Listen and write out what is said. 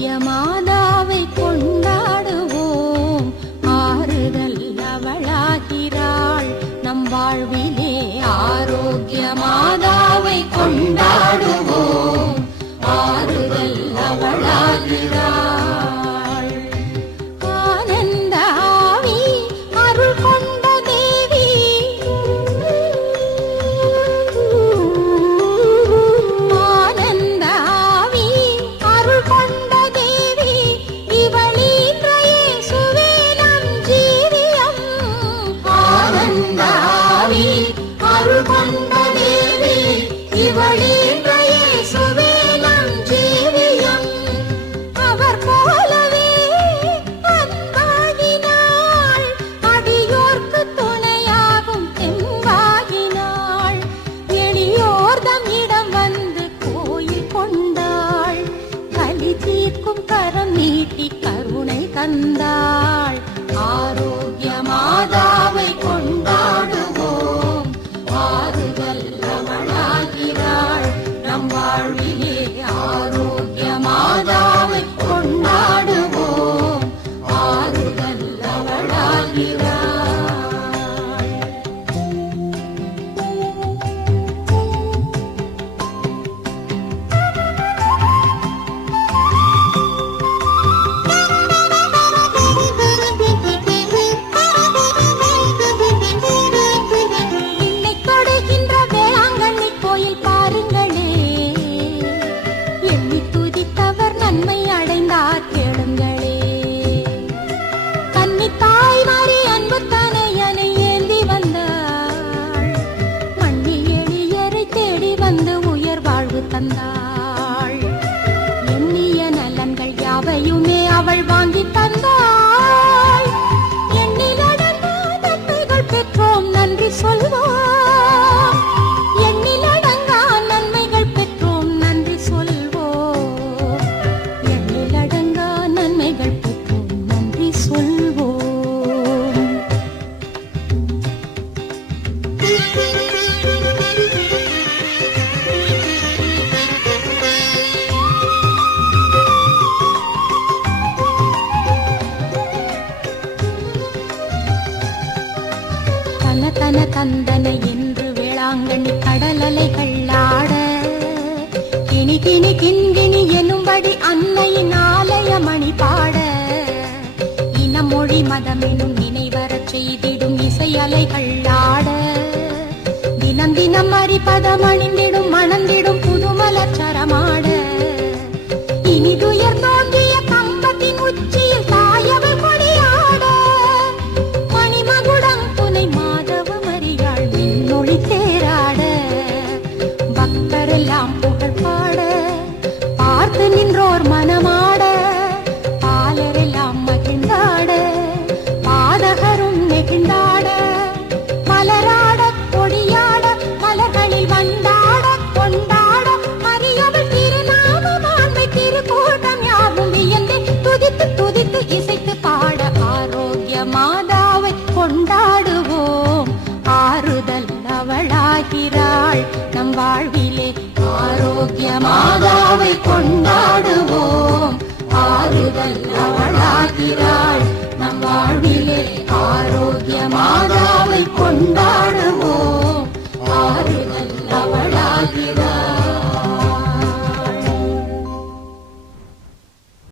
ஆரோக்கிய மாதாவை கொண்டாடுவோம். ஆறுதல் அவளாகிறாள் நம் வாழ்விலே. ஆரோக்கிய மாதாவை கொண்டாடுவோம். ஆறுதல் அவளாகிறாள். ஆனந்தாவி அருள் கொண்ட தேவி, ஆனந்தாவி அருள் கொண்ட தேவி, இவளீன்றையே சுவேனம் ஜீவியம். ஆனந்தாவி அருள் கொண்ட தேவி, இவளீன்றையே சுவேனம் ஜீவியம். அவர் போலவே அன்பாகினாள், அடியோர்க்கு துணையாகும் தெம்பாகினாள். எளியோர்தம் இடம் வந்து கோயில் கொண்டாள், கலி தீர்க்கும் கரம் நீட்டி கருணை தந்தாள். ஆரோக்கிய மாதாவை கொண்டாடுவோம். ஆறுதல் அவளாகிறாள் நம் வாழ்விலே. ஆரோக்கிய மாதாவை கொண்டாடுவோம். ஆறுதல் அவளாகிறாள். என்னை தொடுகின்ற வேளாங்கண்ணி கோயில் பாருங்களே, எண்ணி துதித்தவர் நன்மை அடைந்தார் கேளுங்களே. கன்னி தாய்மாரி அன்பு தனையனை ஏந்தி வந்தாள், மண்ணி எளியரை தேடி வந்து உயர் வாழ்வு தந்தாள். எண்ணிய நலன்கள் யாவையுமே அவள் வாங்கி தந்தாள். எண்ணிலடங்கா நன்மைகள் பெற்றோம் நன்றி சொல்வோம். எண்ணிலடங்கா நன்மைகள் பெற்றோம் நன்றி சொல்வோம். எண்ணிலடங்கா நன்மைகள் பெற்றோம் நன்றி சொல்வோம். தன தன தந்தன என்று வேளாங்கண்ணி கடலலைகள் ஆட, கிணி கிணி கிண்கிணி எனும்படி அன்னையின் ஆலய மணி பாட, இனம் மொழி மதம் எனும் நினைவரச் செய்திடும் இசை அலைகள் ஆட, தினம் தினம் அறிபதம் அணிந்திடும் மணந்திடும் புதுமலர் சரமாட, இனிதுயர் தோன்றிய கம்பத்தின் உச்சியில் தாயவள் கொடியாட, மணிமகுடம் துணை மாதவ மரியாள் மின்னொளி தேராட, பக்தரெல்லாம் புகழ் பாட, பார்த்து நின்றோர் மனமாட, பாலரெல்லாம் மகிழ்ந்தாட, பாதகரும் நெகிழ்ந்தாட, மலராட கொடியாட, மலர்களில் வந்தாட கொண்டாட, மரியவள் திருநாமமாண்மை திருக்கூட்டம் யாவும் வியந்து துதித்து துதித்து இசைத்து பாட. ஆரோக்கிய மாதாவை கொண்டாடுவோம். ஆறுதல் அவளாகிறாள் நம் வாழ்விலே. ஆரோக்கிய மாதாவை கொண்டாடுவோம். ஆறுதல் அவளாகிறாள் நம் வாழ்விலே. ஆரோக்கிய மாதாவை கொண்டாடுவோம்.